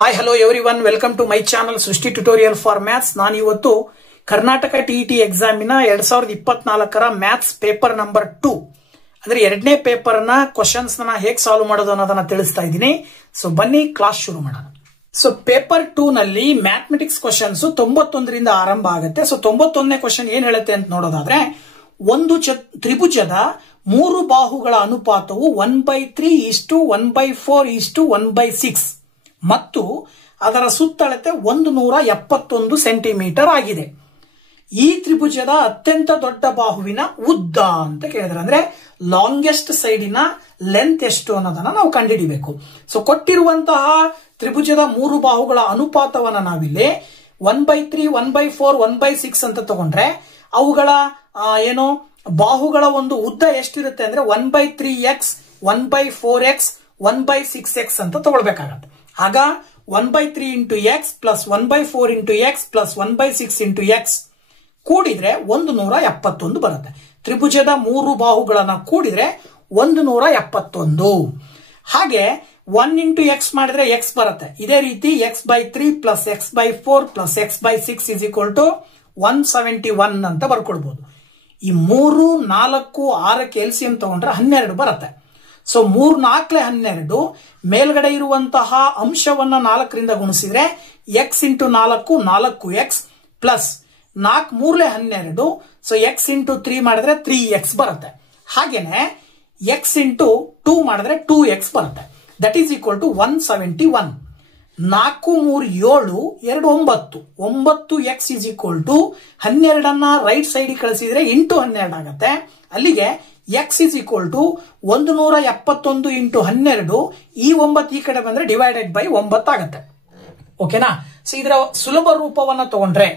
Hi hello everyone, welcome to my channel Srishti tutorial for maths. ನಾನು ಇವತ್ತು Karnataka TET ಎಕ್ಸಾಮಿನ 2024ರ ಮ್ಯಾಥ್ಸ್ ಪೇಪರ್ ನಂಬರ್ 2 ಅಂದ್ರೆ ಎರಡನೇ ಪೇಪರ್ ನ ಕ್ವಶನ್ಸ್ ನ ಹೇಗೆ ಸಾಲ್ವ್ ಮಾಡೋದು ಅನ್ನೋದನ್ನ ತಿಳಿಸ್ತಾ ಇದ್ದೀನಿ. ಸೊ ಬನ್ನಿ ಕ್ಲಾಸ್ ಶುರು ಮಾಡೋಣ. ಸೊ ಪೇಪರ್ 2 ನಲ್ಲಿ ಮ್ಯಾಥಮೆಟಿಕ್ಸ್ ಕ್ವಶನ್ಸ್ 91ರಿಂದ ಆರಂಭ ಆಗುತ್ತೆ. ಸೊ 91ನೇ ಕ್ವಶನ್ ಏನ್ ಹೇಳುತ್ತೆ ಅಂತ ನೋಡೋದಾದ್ರೆ, ಒಂದು ತ್ರಿಭುಜದ 3 ಬಾಹುಗಳ ಅನುಪಾತವು 1/3:1/4:1/6 ಮತ್ತು ಅದರ ಸುತ್ತಳತೆ 171 ಸೆಂಟಿಮೀಟರ್ ಆಗಿದೆ. ಈ ತ್ರಿಭುಜದ ಅತ್ಯಂತ ದೊಡ್ಡ ಬಾಹುವಿನ ಉದ್ದ ಅಂತ ಕೇಳಿದ್ರೆ, ಅಂದ್ರೆ ಲಾಂಗೆಸ್ಟ್ ಸೈಡಿನ ಲೆಂತ್ ಎಷ್ಟು ಅನ್ನೋದನ್ನ ನಾವು ಕಂಡುಹಿಡಿಬೇಕು. ಸೊ ಕೊಟ್ಟಿರುವಂತಹ ತ್ರಿಭುಜದ 3 ಬಾಹುಗಳ ಅನುಪಾತವನ್ನ ನಾವಿಲ್ಲಿ 1/3, 1/4, 1/6 ಅಂತ ತಗೊಂಡ್ರೆ, ಅವುಗಳ ಬಾಹುಗಳ ಒಂದು ಉದ್ದ ಎಷ್ಟಿರುತ್ತೆ ಅಂದ್ರೆ 1/3x, 1/4x, 1/6x ಅಂತ ತಗೊಳ್ಬೇಕಾಗತ್ತೆ. ಆಗ 1/3 into x plus 1/4 into x plus 1/6 into x ಕೂಡಿದ್ರೆ 171 ಬರುತ್ತೆ. ತ್ರಿಭುಜದ 3 ಬಾಹುಗಳನ್ನ ಕೂಡಿದ್ರೆ 171. ಹಾಗೆ 1 into x ಮಾಡಿದ್ರೆ x ಬರುತ್ತೆ. ಇದೇ ರೀತಿ x/3 plus x/4 plus x/6 is equal to 171 ಅಂತ ಬರ್ಕೊಳ್ಬಹುದು. ಈ 3, 4, 6 ಎಲ್ಸಿಎಂ ತಗೊಂಡ್ರೆ 12 ಬರುತ್ತೆ. ಸೊ 3, 4, 12 ಮೇಲ್ಗಡೆ ಇರುವಂತಹ ಅಂಶವನ್ನ 4ರಿಂದ ಗುಣಿಸಿದ್ರೆ x into 4 4x plus 4 3 12. So x into 3 ಮಾಡಿದ್ರೆ 3x ಬರುತ್ತೆ. ಹಾಗೇನೆ x ಇಂಟು 2 ಮಾಡಿದ್ರೆ 2x ಬರುತ್ತೆ. That is equal to 171. 4 3 7 2 9. 9x is equal to 12 right side ಕಳಿಸಿದ್ರೆ ಇಂಟು 12 ಆಗುತ್ತೆ. ಅಲ್ಲಿಗೆ x is equal to 171 into 12. ಈ 9 ಈ ಕಡೆ ಬಂದ್ರೆ ಡಿವೈಡೆಡ್ ಬೈ 9 ಆಗುತ್ತೆ. ಓಕೆನಾ? ಸೊ ಇದರ ಸುಲಭ ರೂಪವನ್ನ ತಗೊಂಡ್ರೆ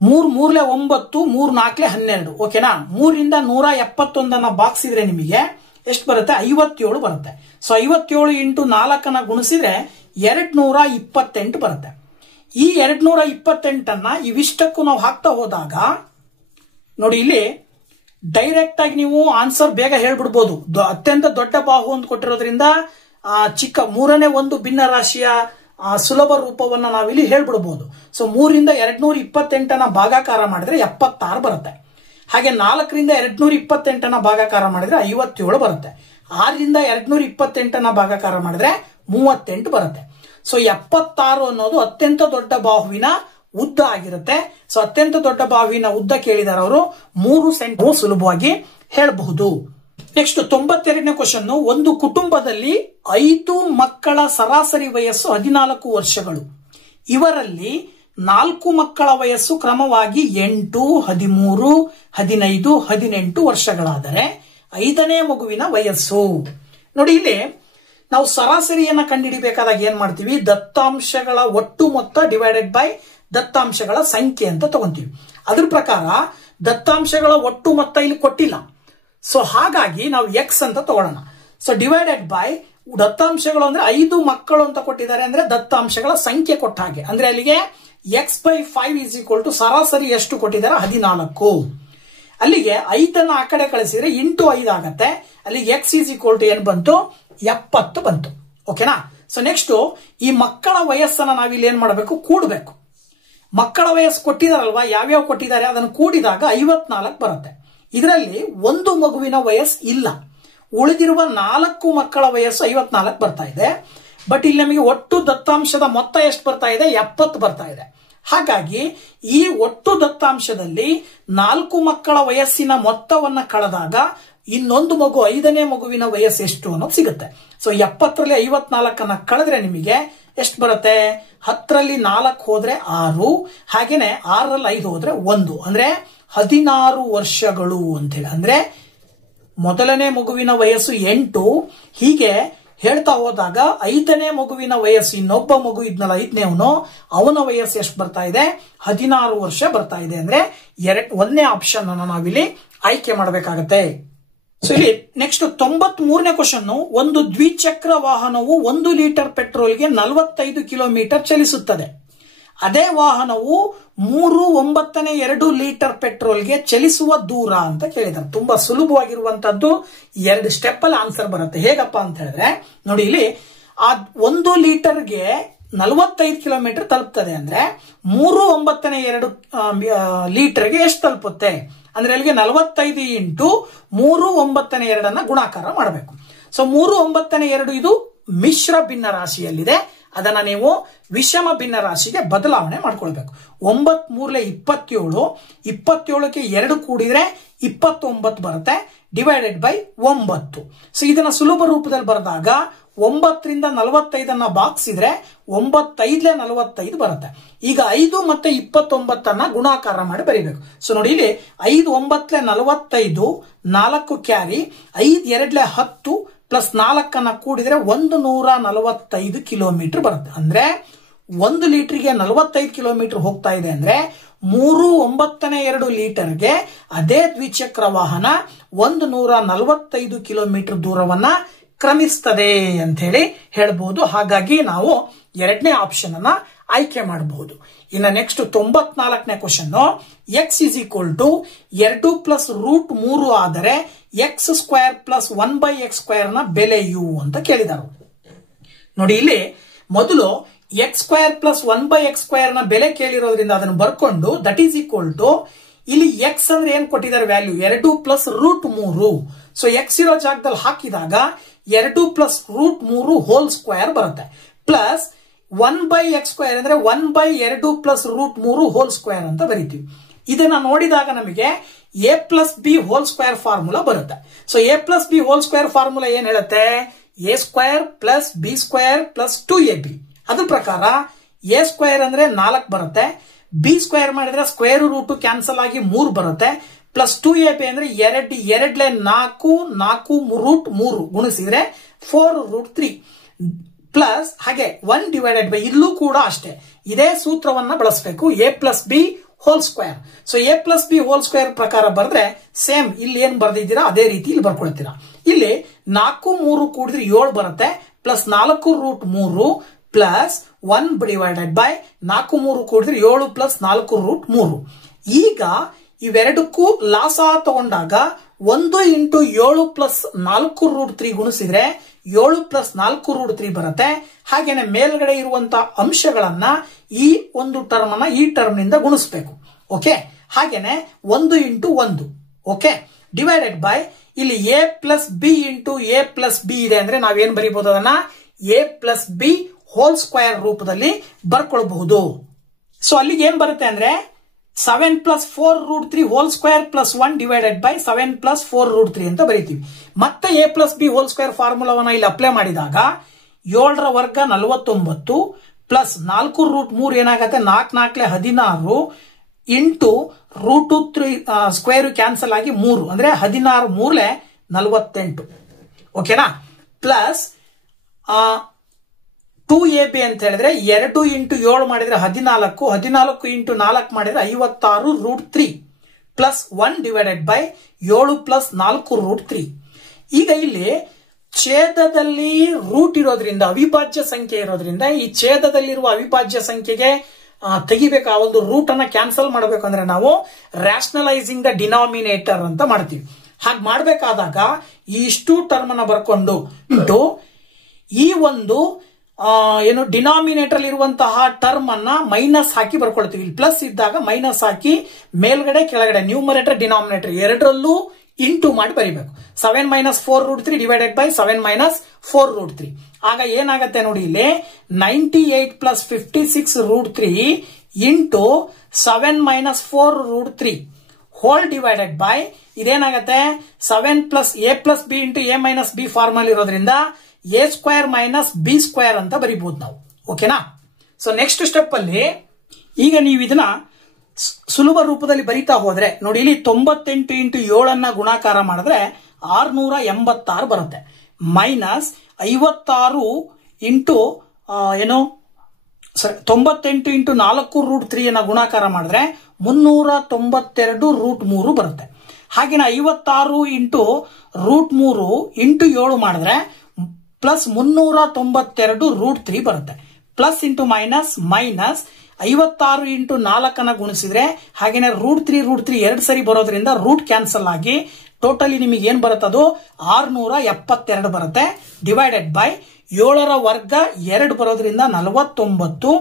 3 3 9, 3 4 12. ಓಕೆನಾ? 3ರಿಂದ 171 ಬಾಗಿಸಿದ್ರೆ ನಿಮಗೆ ಎಷ್ಟು ಬರುತ್ತೆ? 57 ಬರುತ್ತೆ. ಸೊ 57 ಇಂಟು 4 ಗುಣಿಸಿದ್ರೆ 228 ಬರುತ್ತೆ. ಈ 228 ಇವಿಷ್ಟಕ್ಕೂ ನಾವು ಹಾಕ್ತಾ ಹೋದಾಗ ನೋಡಿ, ಇಲ್ಲಿ ಡೈರೆಕ್ಟ್ ಆಗಿ ನೀವು ಆನ್ಸರ್ ಬೇಗ ಹೇಳ್ಬಿಡ್ಬೋದು. ಅತ್ಯಂತ ದೊಡ್ಡ ಬಾಹು ಅಂತ ಕೊಟ್ಟಿರೋದ್ರಿಂದ ಚಿಕ್ಕ 3ನೇ ಒಂದು ಭಿನ್ನ ರಾಶಿಯ ಸುಲಭ ರೂಪವನ್ನ ನಾವಿಲ್ಲಿ ಹೇಳ್ಬಿಡ್ಬೋದು. ಸೊ 3ರಿಂದ 228 ಭಾಗಾಕಾರ ಮಾಡಿದ್ರೆ 76 ಬರುತ್ತೆ. ಹಾಗೆ 4ರಿಂದ 228 ಭಾಗಾಕಾರ ಮಾಡಿದ್ರೆ 57 ಬರುತ್ತೆ. 6ರಿಂದ 228 ಭಾಗಾಕಾರ ಮಾಡಿದ್ರೆ 38 ಬರುತ್ತೆ. ಸೊ 76 ಅನ್ನೋದು ಅತ್ಯಂತ ದೊಡ್ಡ ಬಾಹುವಿನ ಉದ್ದ ಆಗಿರುತ್ತೆ. ಸೊ ಅತ್ಯಂತ ದೊಡ್ಡ ಬಾಹುವಿನ ಉದ್ದ ಕೇಳಿದಾರೆ ಅವರು 3 ಸೆಂಟಿಮೀಟರ್ ಸುಲಭವಾಗಿ ಹೇಳಬಹುದು. ನೆಕ್ಸ್ಟ್ 92ನೇ ಕ್ವಶನ್, ಒಂದು ಕುಟುಂಬದಲ್ಲಿ 5 ಮಕ್ಕಳ ಸರಾಸರಿ ವಯಸ್ಸು 14 ವರ್ಷಗಳು. ಇವರಲ್ಲಿ 4 ಮಕ್ಕಳ ವಯಸ್ಸು ಕ್ರಮವಾಗಿ 8, 13, 15, 18 ವರ್ಷಗಳಾದರೆ 5ನೇ ಮಗುವಿನ ವಯಸ್ಸು. ನೋಡಿ, ಇಲ್ಲಿ ನಾವು ಸರಾಸರಿಯನ್ನ ಕಂಡುಹಿಡಿಬೇಕಾದಾಗ ಏನ್ ಮಾಡ್ತೀವಿ? ದತ್ತಾಂಶಗಳ ಒಟ್ಟು ಮೊತ್ತ ಡಿವೈಡೆಡ್ ಬೈ ದತ್ತಾಂಶಗಳ ಸಂಖ್ಯೆ ಅಂತ ತಗೊಂತೀವಿ. ಅದ್ರ ಪ್ರಕಾರ ದತ್ತಾಂಶಗಳ ಒಟ್ಟು ಮೊತ್ತ ಇಲ್ಲಿ ಕೊಟ್ಟಿಲ್ಲ. ಸೊ ಹಾಗಾಗಿ ನಾವು ಎಕ್ಸ್ ಅಂತ ತಗೊಳ್ಳೋಣ. ಸೊ ಡಿವೈಡೆಡ್ ಬೈ ದತ್ತಾಂಶಗಳು ಅಂದ್ರೆ 5 ಮಕ್ಕಳು ಅಂತ ಕೊಟ್ಟಿದ್ದಾರೆ, ಅಂದ್ರೆ ದತ್ತಾಂಶಗಳ ಸಂಖ್ಯೆ ಕೊಟ್ಟ ಹಾಗೆ. ಅಂದ್ರೆ ಅಲ್ಲಿಗೆ x/5 ಈಸ್ ಈಕ್ವಲ್ ಟು ಸರಾಸರಿ ಎಷ್ಟು ಕೊಟ್ಟಿದ್ದಾರೆ? 14. ಅಲ್ಲಿಗೆ 5 ಆ ಕಡೆ ಕಳಿಸಿದ್ರೆ ಇಂಟು 5 ಆಗತ್ತೆ. ಅಲ್ಲಿಗೆ x ಈಸ್ ಈಕ್ವಲ್ ಟು ಏನ್ ಬಂತು? 70 ಬಂತು. ಓಕೆನಾ? ಸೊ ನೆಕ್ಸ್ಟ್ ಈ ಮಕ್ಕಳ ವಯಸ್ಸನ್ನ ನಾವಿಲ್ಲಿ ಏನ್ ಮಾಡಬೇಕು? ಕೂಡಬೇಕು. ಮಕ್ಕಳ ವಯಸ್ಸು ಕೊಟ್ಟಿದಾರಲ್ವಾ, ಯಾವ್ಯಾವ ಕೊಟ್ಟಿದ್ದಾರೆ ಅದನ್ನು ಕೂಡಿದಾಗ 54 ಬರುತ್ತೆ. ಇದರಲ್ಲಿ ಒಂದು ಮಗುವಿನ ವಯಸ್ಸು ಇಲ್ಲ. ಉಳಿದಿರುವ 4 ಮಕ್ಕಳ ವಯಸ್ಸು 54 ಬರ್ತಾ ಇದೆ. ಬಟ್ ಇಲ್ಲಿ ನಮಗೆ ಒಟ್ಟು ದತ್ತಾಂಶದ ಮೊತ್ತ ಎಷ್ಟು ಬರ್ತಾ ಇದೆ? 70 ಬರ್ತಾ ಇದೆ. ಹಾಗಾಗಿ ಈ ಒಟ್ಟು ದತ್ತಾಂಶದಲ್ಲಿ 4 ಮಕ್ಕಳ ವಯಸ್ಸಿನ ಮೊತ್ತವನ್ನ ಕಳೆದಾಗ ಇನ್ನೊಂದು ಮಗು 5ನೇ ಮಗುವಿನ ವಯಸ್ಸು ಎಷ್ಟು ಅನ್ನೋದು ಸಿಗುತ್ತೆ. ಸೊ 70ರಲ್ಲಿ 54 ಕಳೆದ್ರೆ ನಿಮಗೆ ಎಷ್ಟು ಬರುತ್ತೆ? 10ರಲ್ಲಿ 4 ಹೋದ್ರೆ 6, ಹಾಗೇನೆ 6ರಲ್ಲಿ 5 ಹೋದ್ರೆ 1, ಅಂದ್ರೆ 16 ವರ್ಷಗಳು ಅಂತ ಹೇಳಿ. ಅಂದ್ರೆ ಮೊದಲನೇ ಮಗುವಿನ ವಯಸ್ಸು 8. ಹೀಗೆ ಹೇಳ್ತಾ ಹೋದಾಗ 5ನೇ ಮಗುವಿನ ವಯಸ್ಸು, ಇನ್ನೊಬ್ಬ ಮಗು ಇದ್ನಲ್ಲ 5ನೇವನು, ಅವನ ವಯಸ್ಸು ಎಷ್ಟು ಬರ್ತಾ ಇದೆ? 16 ವರ್ಷ ಬರ್ತಾ ಇದೆ. ಅಂದ್ರೆ 1ನೇ ಆಪ್ಷನ್ ಅನ್ನು ನಾವಿಲ್ಲಿ ಆಯ್ಕೆ ಮಾಡಬೇಕಾಗತ್ತೆ. ಸೊ ಇಲ್ಲಿ ನೆಕ್ಸ್ಟ್ 93ನೇ ಕ್ವಶನ್, ಒಂದು ದ್ವಿಚಕ್ರ ವಾಹನವು 1 ಲೀಟರ್ ಪೆಟ್ರೋಲ್ಗೆ 45 ಕಿಲೋಮೀಟರ್ ಚಲಿಸುತ್ತದೆ. ಅದೇ ವಾಹನವು 3/9 ಲೀಟರ್ ಪೆಟ್ರೋಲ್ಗೆ ಚಲಿಸುವ ದೂರ ಅಂತ ಕೇಳಿದ್ದಾರೆ. ತುಂಬಾ ಸುಲಭವಾಗಿರುವಂತದ್ದು, 2 ಸ್ಟೆಪ್ ಅಲ್ಲಿ ಆನ್ಸರ್ ಬರುತ್ತೆ. ಹೇಗಪ್ಪ ಅಂತ ಹೇಳಿದ್ರೆ ನೋಡಿ, ಇಲ್ಲಿ ಆ 1 ಲೀಟರ್ಗೆ 45 ಕಿಲೋಮೀಟರ್ ತಲುಪ್ತದೆ ಅಂದ್ರೆ 3/9 ಲೀಟರ್ಗೆ ಎಷ್ಟು ತಲುಪುತ್ತೆ ಅಂದ್ರೆ ಅಲ್ಲಿಗೆ 45 ಇಂಟು 3/9 ಗುಣಾಕಾರ ಮಾಡಬೇಕು. ಸೊ 3/9 ಇದು ಮಿಶ್ರ ಭಿನ್ನ ರಾಶಿಯಲ್ಲಿದೆ, ಅದನ್ನ ನೀವು ವಿಷಮ ಭಿನ್ನ ರಾಶಿಗೆ ಬದಲಾವಣೆ ಮಾಡ್ಕೊಳ್ಬೇಕು. 9 27, 27ಕ್ಕೆ 2 ಕೂಡಿದ್ರೆ 29 ಬರುತ್ತೆ, ಡಿವೈಡೆಡ್ ಬೈ 9. ಸೊ ಇದನ್ನ ಸುಲಭ ರೂಪದಲ್ಲಿ ಬರೆದಾಗ 9ರಿಂದ 45 ಬಾಗಿಸಿದ್ರೆ 9 45 ಬರುತ್ತೆ. ಈಗ 5 ಮತ್ತೆ 29 ಗುಣಾಕಾರ ಮಾಡಿ ಬರೀಬೇಕು. ಸೊ ನೋಡಿ ಇಲ್ಲಿ 5 9 45, 4 ಕ್ಯಾರಿ, 5 2 10 ಪ್ಲಸ್ 4 ಕೂಡಿದ್ರೆ 145 ಕಿಲೋಮೀಟರ್ ಬರುತ್ತೆ. ಅಂದ್ರೆ 1 ಲೀಟರ್ಗೆ 45 ಕಿಲೋಮೀಟರ್ ಹೋಗ್ತಾ ಇದೆ ಅಂದ್ರೆ 3/9 ಲೀಟರ್ಗೆ ಅದೇ ದ್ವಿಚಕ್ರ ವಾಹನ 145 ಕಿಲೋಮೀಟರ್ ದೂರವನ್ನ ಕ್ರಮಿಸ್ತದೆ ಅಂತ ಹೇಳಿ ಹೇಳ್ಬಹುದು. ಹಾಗಾಗಿ ನಾವು ಎರಡನೇ ಆಪ್ಷನ್ ಅನ್ನ ಆಯ್ಕೆ ಮಾಡಬಹುದು. ಇನ್ನು ನೆಕ್ಸ್ಟ್ 94ನೇ question, x is equal to 2 plus root 3 ಆದರೆ ಎಕ್ಸ್ ಸ್ಕ್ವೇರ್ ಪ್ಲಸ್ 1/x² ನ ಬೆಲೆಯು ಅಂತ ಕೇಳಿದರು. ನೋಡಿ ಇಲ್ಲಿ ಮೊದಲು ಎಕ್ಸ್ ಸ್ಕ್ವೇರ್ ಪ್ಲಸ್ 1/x² ನ ಬೆಲೆ ಕೇಳಿರೋದ್ರಿಂದ ಅದನ್ನು ಬರ್ಕೊಂಡು ದಟ್ ಈಸ್ ಈಕ್ವಲ್ ಟು ಇಲ್ಲಿ ಎಕ್ಸ್ ಅಂದ್ರೆ ಏನ್ ಕೊಟ್ಟಿದ್ದಾರೆ value 2 plus root 3. So x ಇರೋ ಜಾಗದಲ್ಲಿ ಹಾಕಿದಾಗ 2 ಪ್ಲಸ್ ರೂಟ್ 3 ಹೋಲ್ ಸ್ಕ್ವೇರ್ ಬರುತ್ತೆ, ಪ್ಲಸ್ 1/x² ಅಂದ್ರೆ 1/2 ಪ್ಲಸ್ ರೂಟ್ 3 ಹೋಲ್ ಸ್ಕ್ವೇರ್ ಅಂತ ಬರೀತೀವಿ. ಇದನ್ನ ನೋಡಿದಾಗ ನಮಗೆ a plus b whole square formula ಬರುತ್ತೆ. So a plus b whole square formula ಏನ್ ಹೇಳುತ್ತೆ, a square plus b square plus 2ab. ಅದ್ರ ಪ್ರಕಾರ ಎ ಸ್ಕ್ವೇರ್ ಅಂದ್ರೆ 4 ಬರುತ್ತೆ, ಬಿ ಸ್ಕ್ವೇರ್ ಮಾಡಿದ್ರೆ ಸ್ಕ್ವೇರ್ ರೂಟ್ ಕ್ಯಾನ್ಸಲ್ ಆಗಿ 3 ಬರುತ್ತೆ, ಪ್ಲಸ್ 2ab ಅಂದ್ರೆ 2 4 ರೂಟ್ 3 ಗುಣಿಸಿದ್ರೆ 4 ರೂಟ್ 3 ಪ್ಲಸ್ ಹಾಗೆ 1 ಡಿವೈಡೆಡ್ ಬೈ ಇಲ್ಲೂ ಕೂಡ ಅಷ್ಟೇ ಇದೇ ಸೂತ್ರವನ್ನ ಬಳಸಬೇಕು, A plus b whole square. So a plus b whole square ಪ್ರಕಾರ ಬರೆದ್ರೆ ಸೇಮ್ ಇಲ್ಲಿ ಏನ್ ಬರ್ದಿದ್ದೀರಾ ಅದೇ ರೀತಿ ಇಲ್ಲಿ ಬರ್ಕೊಳ್ತೀರಾ. ಇಲ್ಲಿ 4 3 ಕೂಡಿದ್ರೆ 7 ಬರುತ್ತೆ, plus 4 root 3 plus 1 divided by 4 3 ಕೂಡಿದ್ರೆ 7 ಪ್ಲಸ್ 4 ರೂಟ್ 3. ಈಗ ಇವೆರಡಕ್ಕೂ ಲಾಸ ತಗೊಂಡಾಗ 1 ಇಂಟು 7 ಪ್ಲಸ್ 4 ರೂಟ್ 3 ಗುಣಿಸಿದ್ರೆ 7 ಪ್ಲಸ್ 4 ರೂಟ್ 3 ಬರುತ್ತೆ. ಹಾಗೇನೆ ಮೇಲ್ಗಡೆ ಇರುವಂತಹ ಅಂಶಗಳನ್ನ ಈ ಒಂದು ಟರ್ಮ್ ಅನ್ನ ಈ ಟರ್ಮ್ ನಿಂದ ಗುಣಿಸಬೇಕು. ಓಕೆ, ಹಾಗೇನೆ 1 ಇಂಟು 1 ಓಕೆ ಡಿವೈಡೆಡ್ ಬೈ ಇಲ್ಲಿ a plus b into a plus b ಇದೆ ಅಂದ್ರೆ ನಾವೇನ್ ಬರೀಬಹುದು ಅದನ್ನ a plus b whole square ರೂಪದಲ್ಲಿ ಬರ್ಕೊಳ್ಬಹುದು. ಸೊ ಅಲ್ಲಿಗೆ ಏನ್ ಬರುತ್ತೆ ಅಂದ್ರೆ 7 plus 4 root 3 whole square plus 1 divided by 7 plus 4 root 3 ಅಂತ ಬರೀತೀವಿ. ಮತ್ತೆ a plus b whole square ಫಾರ್ಮುಲಾವನ್ನ ಇಲ್ಲಿ ಅಪ್ಲೈ ಮಾಡಿದಾಗ 7 ವರ್ಗ 49 ಪ್ಲಸ್ 4 ರೂಟ್ 3 ಏನಾಗುತ್ತೆ 4 4 16 ಇಂಟು ರೂಟ್ 3 ಸ್ಕ್ವೇರ್ ಕ್ಯಾನ್ಸಲ್ ಆಗಿ 3 ಅಂದ್ರೆ 16 3 48 ಓಕೆನಾ, ಪ್ಲಸ್ 2ab ಅಂತ ಹೇಳಿದ್ರೆ 2 ಇಂಟು 7 ಮಾಡಿದ್ರೆ 14, 14 ಇಂಟು 4 ಮಾಡಿದ್ರೆ 56 root 3 plus 1 divided by 7 plus 4 root 3. ಈಗ ಇಲ್ಲಿ ಛೇದದಲ್ಲಿ ರೂಟ್ ಇರೋದ್ರಿಂದ ಅವಿಭಾಜ್ಯ ಸಂಖ್ಯೆ ಇರೋದ್ರಿಂದ ಈ ಛೇದದಲ್ಲಿರುವ ಅವಿಭಾಜ್ಯ ಸಂಖ್ಯೆಗೆ ತೆಗಿಬೇಕು, ಆ ಒಂದು ರೂಟ್ ಅನ್ನ ಕ್ಯಾನ್ಸಲ್ ಮಾಡಬೇಕಂದ್ರೆ ನಾವು ರ್ಯಾಷನಲೈಸಿಂಗ್ ದ ಡಿನಾಮಿನೇಟರ್ ಅಂತ ಮಾಡ್ತೀವಿ. ಹಾಗೆ ಮಾಡಬೇಕಾದಾಗ ಇಷ್ಟು ಟರ್ಮ್ ಅನ್ನ ಬರ್ಕೊಂಡು ಈ ಒಂದು ಏನು ಡಿನಾಮಿನೇಟರ್ ಇರುವಂತಹ ಟರ್ಮ್ ಅನ್ನ ಮೈನಸ್ ಹಾಕಿ ಬರ್ಕೊಳ್ತೀವಿ. ಇಲ್ಲಿ ಪ್ಲಸ್ ಇದ್ದಾಗ ಮೈನಸ್ ಹಾಕಿ ಮೇಲ್ಗಡೆ ಕೆಳಗಡೆ ನ್ಯೂಮರೇಟರ್ ಡಿನಾಮಿನೇಟರ್ ಎರಡರಲ್ಲೂ ಇಂಟು ಮಾಡಿ ಬರೀಬೇಕು. 7 minus 4 root 3 divided by 7 minus 4 root 3. ಆಗ ಏನಾಗುತ್ತೆ ನೋಡಿ ಇಲ್ಲಿ 98 plus 56 root 3 into 7 minus 4 root 3 whole divided by ಇದೇನಾಗುತ್ತೆ 7 plus a plus b into a minus b formula ಇರೋದ್ರಿಂದ a square minus b square ಅಂತ ಬರೀಬಹುದು ನಾವು. ಓಕೆನಾ, ಸೊ ನೆಕ್ಸ್ಟ್ ಸ್ಟೆಪ್ ಅಲ್ಲಿ ಈಗ ನೀವು ಇದನ್ನ ಸುಲಭ ರೂಪದಲ್ಲಿ ಬರೀತಾ ಹೋದ್ರೆ ನೋಡಿ ಇಲ್ಲಿ 98 ಇಂಟು 7 ಗುಣಾಕಾರ ಮಾಡಿದ್ರೆ 686 ಬರುತ್ತೆ, ಮೈನಸ್ 56 ಇಂಟು 98 ಇಂಟು 4 ರೂಟ್ 3 ಗುಣಾಕಾರ ಮಾಡಿದ್ರೆ 392 ರೂಟ್ 3 ಬರುತ್ತೆ. ಹಾಗೇನೆ 56 ಇಂಟು ರೂಟ್ 3 ಇಂಟು 7 ಮಾಡಿದ್ರೆ ಪ್ಲಸ್ 392 ರೂಟ್ 3 ಬರುತ್ತೆ. Plus into minus minus 56 into 4 ಗುಣಿಸಿದ್ರೆ ಹಾಗೇನೆ ರೂಟ್ 3 2 ಸರಿ ಬರೋದ್ರಿಂದ ರೂಟ್ ಕ್ಯಾನ್ಸಲ್ ಆಗಿ ಟೋಟಲಿ ನಿಮಗೆ ಏನ್ ಬರುತ್ತೆ, ಅದು 672 ಬರುತ್ತೆ. ಡಿವೈಡೆಡ್ ಬೈ 7ರ ವರ್ಗ 2 ಬರೋದ್ರಿಂದ 49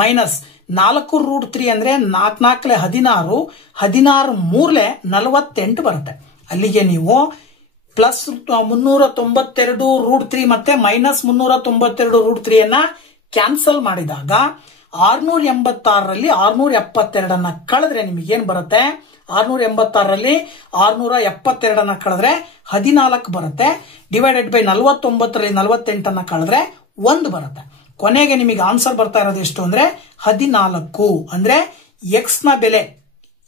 ಮೈನಸ್ 4√3 ಅಂದ್ರೆ 4×4 16, 16 3 48 ಬರುತ್ತೆ. ಅಲ್ಲಿಗೆ ನೀವು ಪ್ಲಸ್ 392√3 ಮತ್ತೆ ಮೈನಸ್ 392√3 ಅನ್ನ ಕ್ಯಾನ್ಸಲ್ ಮಾಡಿದಾಗ 686ರಲ್ಲಿ 672 ಕಳೆದ್ರೆ ನಿಮಗೆ ಏನ್ ಬರುತ್ತೆ, 686ರಲ್ಲಿ 672 ಕಳೆದ್ರೆ 14 ಬರುತ್ತೆ. ಡಿವೈಡೆಡ್ ಬೈ 49ರಲ್ಲಿ 48 ಕಳೆದ್ರೆ 1 ಬರುತ್ತೆ. ಕೊನೆಗೆ ನಿಮಗೆ ಆನ್ಸರ್ ಬರ್ತಾ ಇರೋದು ಎಷ್ಟು ಅಂದ್ರೆ 14. ಅಂದ್ರೆ ಎಕ್ಸ್ ನ ಬೆಲೆ,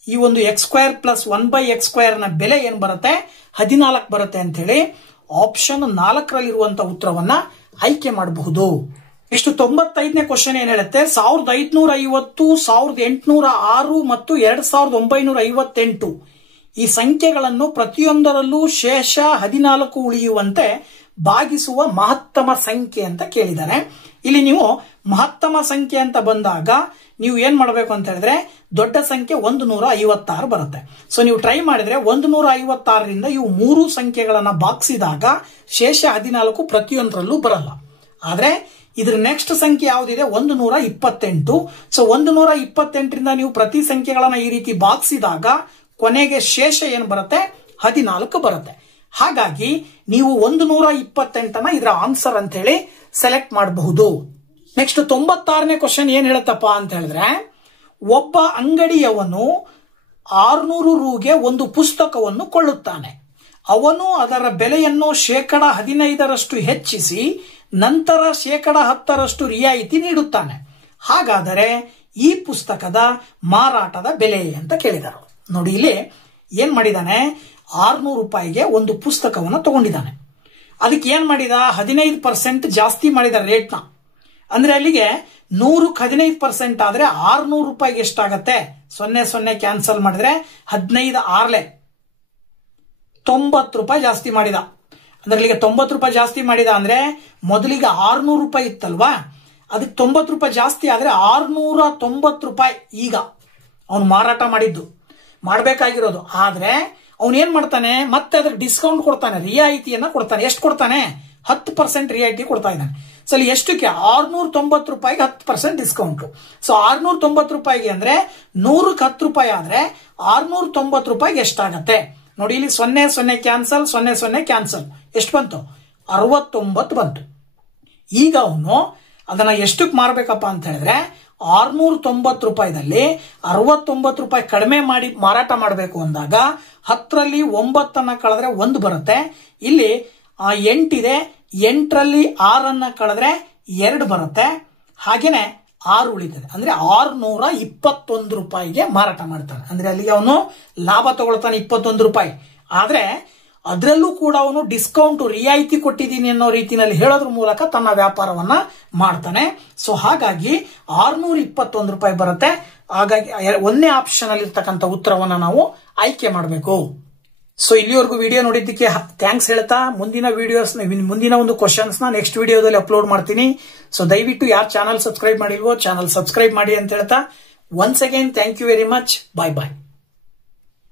ಈ ಒಂದು x² ಪ್ಲಸ್ 1/x² ನ ಬೆಲೆ ಏನ್ ಬರುತ್ತೆ, 14 ಬರುತ್ತೆ ಅಂತ ಹೇಳಿ ಆಪ್ಷನ್ 4ರಲ್ಲಿರುವಂತಹ ಉತ್ತರವನ್ನ ಆಯ್ಕೆ ಮಾಡಬಹುದು. ಇಷ್ಟು 95ನೇ ಕ್ವಶನ್ ಏನ್ ಹೇಳುತ್ತೆ, 1550, 1806 ಮತ್ತು 2958 ಈ ಸಂಖ್ಯೆಗಳನ್ನು ಪ್ರತಿಯೊಂದರಲ್ಲೂ ಶೇಷ 14 ಉಳಿಯುವಂತೆ ಭಾಗಿಸುವ ಮಹತ್ತಮ ಸಂಖ್ಯೆ ಅಂತ ಕೇಳಿದ್ದಾರೆ. ಇಲ್ಲಿ ನೀವು ಮಹತ್ತಮ ಸಂಖ್ಯೆ ಅಂತ ಬಂದಾಗ ನೀವು ಏನ್ ಮಾಡಬೇಕು ಅಂತ ಹೇಳಿದ್ರೆ, ದೊಡ್ಡ ಸಂಖ್ಯೆ 156 ಬರುತ್ತೆ. ಸೊ ನೀವು ಟ್ರೈ ಮಾಡಿದ್ರೆ 156ರಿಂದ ಇವು 3 ಸಂಖ್ಯೆಗಳನ್ನ ಭಾಗಿಸಿದಾಗ ಶೇಷ 14 ಪ್ರತಿಯೊಂದರಲ್ಲೂ ಬರಲ್ಲ. ಆದ್ರೆ ಇದ್ರ ನೆಕ್ಸ್ಟ್ ಸಂಖ್ಯೆ ಯಾವುದಿದೆ, 128. ಸೊ 128ರಿಂದ ನೀವು ಪ್ರತಿ ಸಂಖ್ಯೆಗಳನ್ನ ಈ ರೀತಿ ಭಾಗಿಸಿದಾಗ ಕೊನೆಗೆ ಶೇಷ ಏನ್ ಬರುತ್ತೆ, 14 ಬರುತ್ತೆ. ಹಾಗಾಗಿ ನೀವು 128ನ ಇದರ ಆನ್ಸರ್ ಅಂತ ಹೇಳಿ ಸೆಲೆಕ್ಟ್ ಮಾಡಬಹುದು. ನೆಕ್ಸ್ಟ್ 96ನೇ ಕ್ವಶನ್ ಏನ್ ಹೇಳುತ್ತಪ್ಪ ಅಂತ ಹೇಳಿದ್ರೆ, ಒಬ್ಬ ಅಂಗಡಿಯವನು 600 ರೂಗೆ ಒಂದು ಪುಸ್ತಕವನ್ನು ಕೊಳ್ಳುತ್ತಾನೆ. ಅವನು ಅದರ ಬೆಲೆಯನ್ನು 15% ಹೆಚ್ಚಿಸಿ ನಂತರ 10% ರಿಯಾಯಿತಿ ನೀಡುತ್ತಾನೆ. ಹಾಗಾದರೆ ಈ ಪುಸ್ತಕದ ಮಾರಾಟದ ಬೆಲೆ ಅಂತ ಕೇಳಿದರು. ನೋಡಿ ಇಲ್ಲಿ ಏನ್ ಮಾಡಿದಾನೆ, 600 ರೂಪಾಯಿಗೆ ಒಂದು ಪುಸ್ತಕವನ್ನು ತಗೊಂಡಿದ್ದಾನೆ. ಅದಕ್ಕೆ ಏನ್ ಮಾಡಿದ, 15% ಜಾಸ್ತಿ ಮಾಡಿದ ರೇಟ್ನ. ಅಂದ್ರೆ ಅಲ್ಲಿಗೆ 100ಕ್ಕೆ 15% ಆದ್ರೆ 600 ರೂಪಾಯಿಗೆ ಎಷ್ಟಾಗತ್ತೆ, 00 ಕ್ಯಾನ್ಸಲ್ ಮಾಡಿದ್ರೆ 15 6 90 ರೂಪಾಯಿ ಜಾಸ್ತಿ ಮಾಡಿದ. ಅಂದ್ರೆ ಅಲ್ಲಿಗೆ 90 ರೂಪಾಯಿ ಜಾಸ್ತಿ ಮಾಡಿದ ಅಂದ್ರೆ ಮೊದಲಿಗೆ 600 ರೂಪಾಯಿ ಇತ್ತಲ್ವಾ, ಅದಕ್ಕೆ 90 ರೂಪಾಯಿ ಜಾಸ್ತಿ ಆದ್ರೆ 690 ರೂಪಾಯಿ ಈಗ ಅವನು ಮಾರಾಟ ಮಾಡಿದ್ದು ಮಾಡಬೇಕಾಗಿರೋದು. ಆದ್ರೆ ಅವನು ಏನ್ ಮಾಡ್ತಾನೆ, ಮತ್ತೆ ಅದಕ್ಕೆ ಡಿಸ್ಕೌಂಟ್ ಕೊಡ್ತಾನೆ, ರಿಯಾಯಿತಿಯನ್ನ ಕೊಡ್ತಾನೆ. ಎಷ್ಟು ಕೊಡ್ತಾನೆ, 10% ರಿಯಾಯಿತಿ ಕೊಡ್ತಾ ಇದ್ದಾನೆ. ಸೊ ಅಲ್ಲಿ ಎಷ್ಟಕ್ಕೆ, 690 ರೂಪಾಯಿಗೆ 10% ಡಿಸ್ಕೌಂಟ್. ಸೊ 690 ರೂಪಾಯಿಗೆ ಅಂದ್ರೆ 100ಕ್ಕೆ 10 ರೂಪಾಯಿ ಆದ್ರೆ 690 ರೂಪಾಯಿಗೆ ಎಷ್ಟಾಗತ್ತೆ ನೋಡಿ. ಇಲ್ಲಿ 00 ಕ್ಯಾನ್ಸಲ್, 00 ಕ್ಯಾನ್ಸಲ್, ಎಷ್ಟು ಬಂತು, 69 ಬಂತು. ಈಗ ಅವನು ಅದನ್ನ ಎಷ್ಟಕ್ಕೆ ಮಾರಬೇಕಪ್ಪ ಅಂತ ಹೇಳಿದ್ರೆ, 690 ರೂಪಾಯಿದಲ್ಲಿ 69 ರೂಪಾಯಿ ಕಡಿಮೆ ಮಾಡಿ ಮಾರಾಟ ಮಾಡಬೇಕು ಅಂದಾಗ 10ರಲ್ಲಿ 9 ಕಳೆದ್ರೆ 1 ಬರುತ್ತೆ. ಇಲ್ಲಿ 8 ಇದೆ, 8ರಲ್ಲಿ 6 ಕಳೆದ್ರೆ 2 ಬರುತ್ತೆ. ಹಾಗೇನೆ 6 ಉಳಿತದೆ. ಅಂದ್ರೆ 621 ರೂಪಾಯಿಗೆ ಮಾರಾಟ ಮಾಡ್ತಾನೆ. ಅಂದ್ರೆ ಅಲ್ಲಿಗೆ ಅವನು ಲಾಭ ತಗೊಳ್ತಾನೆ 21 ರೂಪಾಯಿ. ಆದ್ರೆ ಅದರಲ್ಲೂ ಕೂಡ ಅವನು ಡಿಸ್ಕೌಂಟ್ ರಿಯಾಯಿತಿ ಕೊಟ್ಟಿದ್ದೀನಿ ಅನ್ನೋ ರೀತಿಯಲ್ಲಿ ಹೇಳೋದ್ರ ಮೂಲಕ ತನ್ನ ವ್ಯಾಪಾರವನ್ನ ಮಾಡ್ತಾನೆ. ಸೊ ಹಾಗಾಗಿ 621 ರೂಪಾಯಿ ಬರುತ್ತೆ. ಹಾಗಾಗಿ 1ನೇ ಆಪ್ಷನ್ ಅಲ್ಲಿ ಇರ್ತಕ್ಕಂಥ ಉತ್ತರವನ್ನ ನಾವು ಆಯ್ಕೆ ಮಾಡಬೇಕು. ಸೊ ಇಲ್ಲಿವರೆಗೂ ವಿಡಿಯೋ ನೋಡಿದ್ದಕ್ಕೆ ಥ್ಯಾಂಕ್ಸ್ ಹೇಳ್ತಾ, ಮುಂದಿನ ಒಂದು ಕ್ವಶನ್ಸ್ ನ ನೆಕ್ಸ್ಟ್ ವಿಡಿಯೋದಲ್ಲಿ ಅಪ್ಲೋಡ್ ಮಾಡ್ತೀನಿ. ಸೊ ದಯವಿಟ್ಟು ಯಾರು ಚಾನಲ್ ಸಬ್ಸ್ಕ್ರೈಬ್ ಮಾಡಿಲ್ವೋ ಚಾನಲ್ ಸಬ್ಸ್ಕ್ರೈಬ್ ಮಾಡಿ ಅಂತ ಹೇಳ್ತಾ, once again thank you very much. Bye bye.